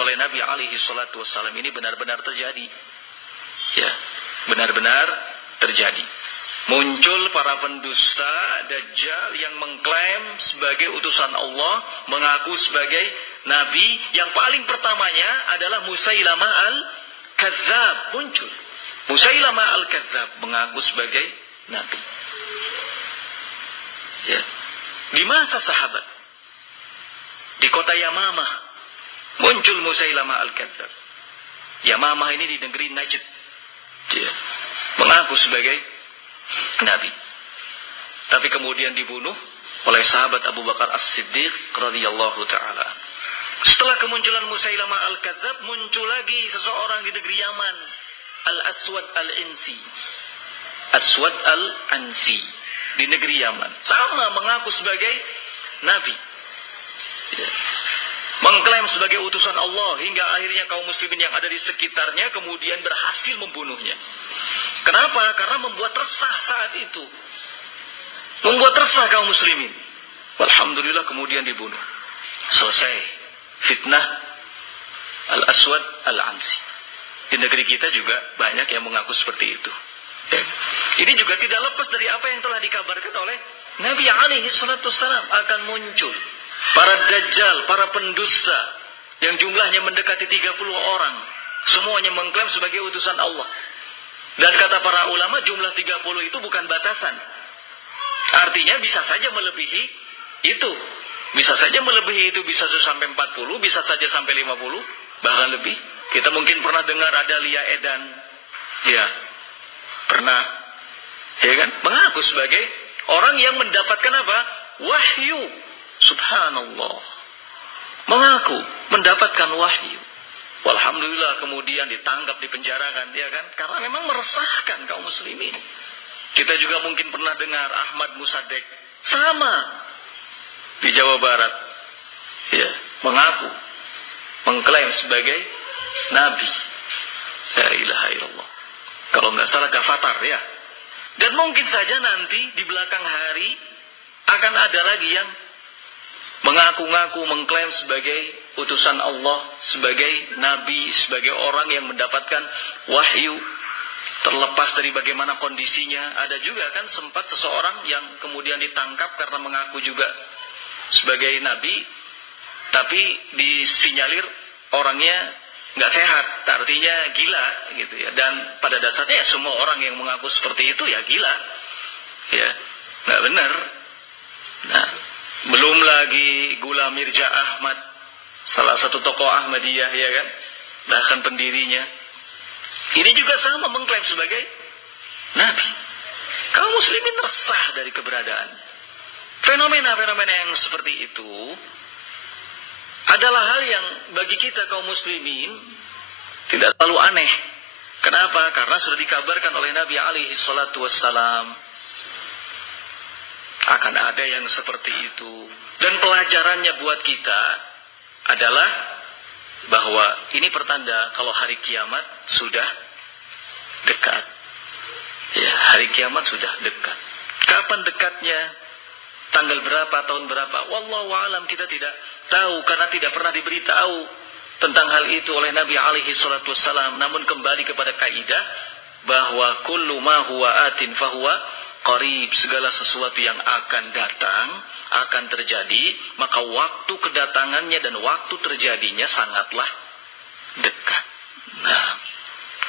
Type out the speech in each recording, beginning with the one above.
oleh Nabi alaihi salatu wassalam ini benar-benar terjadi. Ya, benar-benar terjadi. Muncul para pendusta Dajjal yang mengklaim sebagai utusan Allah, mengaku sebagai nabi. Yang paling pertamanya adalah Musailamah al-Kadzdzab muncul. Musailamah al-Kadzdzab mengaku sebagai nabi. Ya. Di masa sahabat, di kota Yamamah muncul Musailamah al-Kadzdzab. Yamamah ini di negeri Najd. Ya. Mengaku sebagai nabi. Tapi kemudian dibunuh oleh sahabat Abu Bakar As-Siddiq radhiyallahu taala. Setelah kemunculan Musailamah al-Kadzdzab, muncul lagi seseorang di negeri Yaman, Al-Aswad al-Ansi. Aswad al-Ansi di negeri Yaman, sama mengaku sebagai nabi. Ya. Mengklaim sebagai utusan Allah, hingga akhirnya kaum muslimin yang ada di sekitarnya kemudian berhasil membunuhnya. Kenapa? Karena membuat resah saat itu. Membuat resah kaum muslimin. Alhamdulillah kemudian dibunuh. Selesai fitnah Al-Aswad Al-Ansi. Di negeri kita juga banyak yang mengaku seperti itu. Ya. Ini juga tidak lepas dari apa yang telah dikabarkan oleh Nabi alaihi salatu wassalam, akan muncul para dajjal, para pendusta yang jumlahnya mendekati 30 orang. Semuanya mengklaim sebagai utusan Allah. Dan kata para ulama, jumlah 30 itu bukan batasan. Artinya bisa saja melebihi itu. Bisa saja melebihi itu, bisa sampai 40, bisa saja sampai 50, bahkan lebih. Kita mungkin pernah dengar ada Lia Edan. Ya, pernah. Ya kan? Mengaku sebagai orang yang mendapatkan apa? Wahyu. Subhanallah. Mengaku mendapatkan wahyu. Walhamdulillah kemudian ditangkap, dipenjarakan, ya kan? Karena memang meresahkan kaum muslimin. Kita juga mungkin pernah dengar Ahmad Musaddiq, sama di Jawa Barat, ya, mengaku, mengklaim sebagai nabi. La ilaha illallah. Kalau nggak salah Gafatar, ya. Dan mungkin saja nanti di belakang hari akan ada lagi yang mengaku-ngaku, mengklaim sebagai utusan Allah, sebagai nabi, sebagai orang yang mendapatkan wahyu, terlepas dari bagaimana kondisinya. Ada juga kan sempat seseorang yang kemudian ditangkap karena mengaku juga sebagai nabi, tapi disinyalir orangnya nggak sehat, artinya gila gitu ya. Dan pada dasarnya semua orang yang mengaku seperti itu ya gila, ya nggak benar. Nah, belum lagi Ghulam Mirza Ahmad, salah satu tokoh Ahmadiyah, ya kan, bahkan pendirinya, ini juga sama mengklaim sebagai nabi. Kaum muslimin resah dari keberadaan. Fenomena-fenomena yang seperti itu adalah hal yang bagi kita kaum muslimin tidak terlalu aneh. Kenapa? Karena sudah dikabarkan oleh Nabi alaihi salatu wassalam akan ada yang seperti itu. Dan pelajarannya buat kita adalah bahwa ini pertanda kalau hari kiamat sudah dekat. Ya, hari kiamat sudah dekat. Kapan dekatnya? Tanggal berapa, tahun berapa? Wallahu a'lam, kita tidak tahu karena tidak pernah diberitahu tentang hal itu oleh Nabi alaihi salatu wassalam. Namun kembali kepada kaidah bahwa kullu ma huwa atin fahuwa qarib, segala sesuatu yang akan datang, akan terjadi, maka waktu kedatangannya dan waktu terjadinya sangatlah dekat. Nah,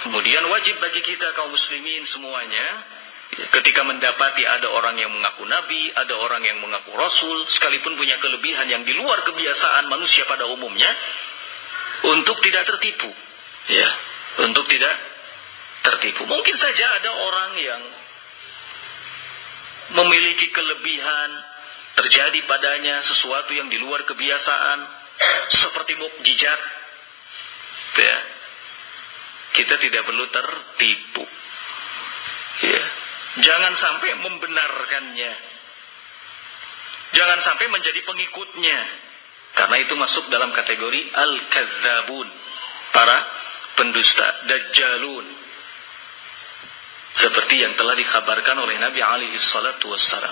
kemudian wajib bagi kita kaum muslimin semuanya, ketika mendapati ada orang yang mengaku nabi, ada orang yang mengaku rasul, sekalipun punya kelebihan yang di luar kebiasaan manusia pada umumnya, untuk tidak tertipu. Ya, untuk tidak tertipu. Mungkin saja ada orang yang memiliki kelebihan, terjadi padanya sesuatu yang di luar kebiasaan, seperti mukjizat. Ya. Kita tidak perlu tertipu. Ya. Jangan sampai membenarkannya. Jangan sampai menjadi pengikutnya. Karena itu masuk dalam kategori al-kadzdzabun, para pendusta, dajjalun. Seperti yang telah dikabarkan oleh Nabi alaihi salatu wassalam.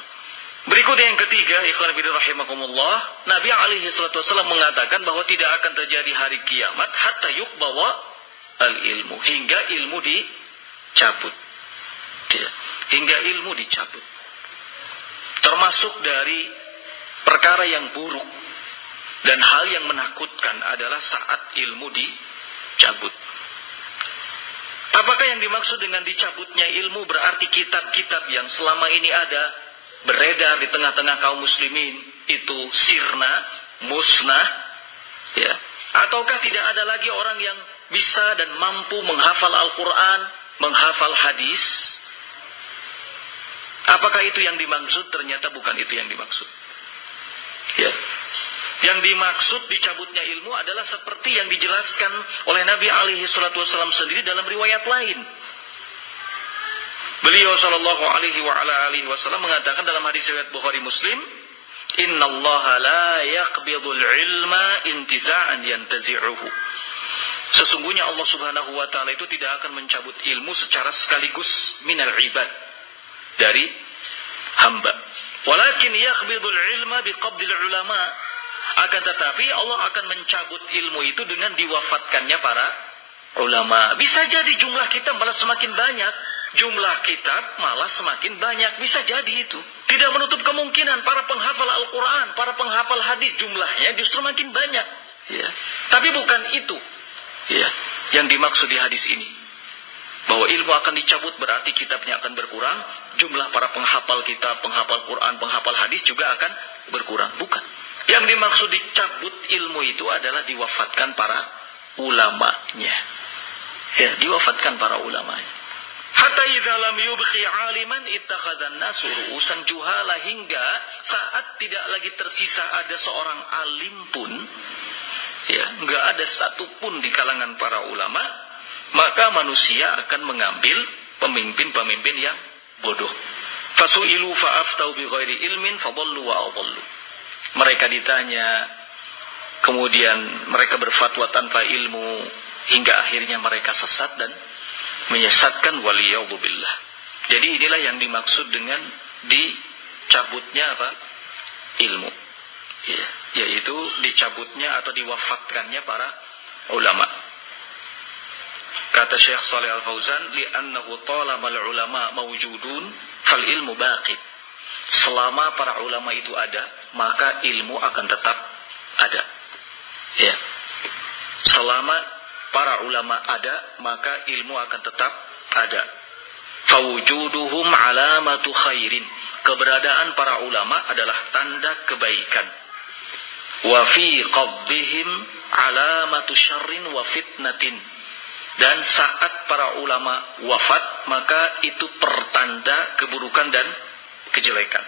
Berikutnya yang ketiga, ikhwan fillah rahimakumullah, Nabi alaihi salatu wasallam mengatakan bahwa tidak akan terjadi hari kiamat hatta yuqbawa al-ilmu, hingga ilmu dicabut. Ya, hingga ilmu dicabut. Termasuk dari perkara yang buruk dan hal yang menakutkan adalah saat ilmu dicabut. Apakah yang dimaksud dengan dicabutnya ilmu? Berarti kitab-kitab yang selama ini ada, beredar di tengah-tengah kaum muslimin, itu sirna, musnah, ya. Ataukah tidak ada lagi orang yang bisa dan mampu menghafal Al-Quran, menghafal hadis? Apakah itu yang dimaksud? Ternyata bukan itu yang dimaksud. Ya. Yang dimaksud dicabutnya ilmu adalah seperti yang dijelaskan oleh Nabi alaihi salatu wasallam sendiri dalam riwayat lain. Beliau sallallahu alaihi wa ala alihi wasallam mengatakan dalam hadis riwayat Bukhari Muslim, "Innallaha la yaqbidul ilma intiza'an yantazi'uhu." Sesungguhnya Allah Subhanahu wa taala itu tidak akan mencabut ilmu secara sekaligus minal ibad, dari hamba. Walakin yaqbidul ilma biqabdil ulama. Akan tetapi Allah akan mencabut ilmu itu dengan diwafatkannya para ulama. Bisa jadi jumlah kitab malah semakin banyak. Jumlah kitab malah semakin banyak. Bisa jadi itu. Tidak menutup kemungkinan para penghafal Al-Quran, para penghafal hadis jumlahnya justru makin banyak. Ya. Tapi bukan itu, ya, yang dimaksud di hadis ini. Bahwa ilmu akan dicabut berarti kitabnya akan berkurang. Jumlah para penghafal kitab, penghafal Quran, penghafal hadis juga akan berkurang. Bukan. Yang dimaksud dicabut ilmu itu adalah diwafatkan para ulamanya. Ya, diwafatkan para ulamanya. Hatta idza lam yubqi 'aliman ittakhadhan nasu ru'usan juhala, hingga saat tidak lagi tersisa ada seorang alim pun, ya, enggak ada satupun di kalangan para ulama, maka manusia akan mengambil pemimpin-pemimpin yang bodoh. Fasu'ilu fa'aftau bighairi ilmin fadallu wa adallu. Mereka ditanya, kemudian mereka berfatwa tanpa ilmu, hingga akhirnya mereka sesat dan menyesatkan, waliyadzubillah. Jadi inilah yang dimaksud dengan dicabutnya apa? Ilmu. Ya, yaitu dicabutnya atau diwafatkannya para ulama. Kata Syekh Shalih Al-Fauzan, li'annahu talama al-ulama mawjudun fal ilmu baqi. Selama para ulama itu ada, maka ilmu akan tetap ada. Ya. Selama para ulama ada, maka ilmu akan tetap ada. Fawujuduhum alamatu khairin. Keberadaan para ulama adalah tanda kebaikan. Wa fi qabdihim alamatu syarrin wa fitnatin. Dan saat para ulama wafat, maka itu pertanda keburukan dan kejelekan.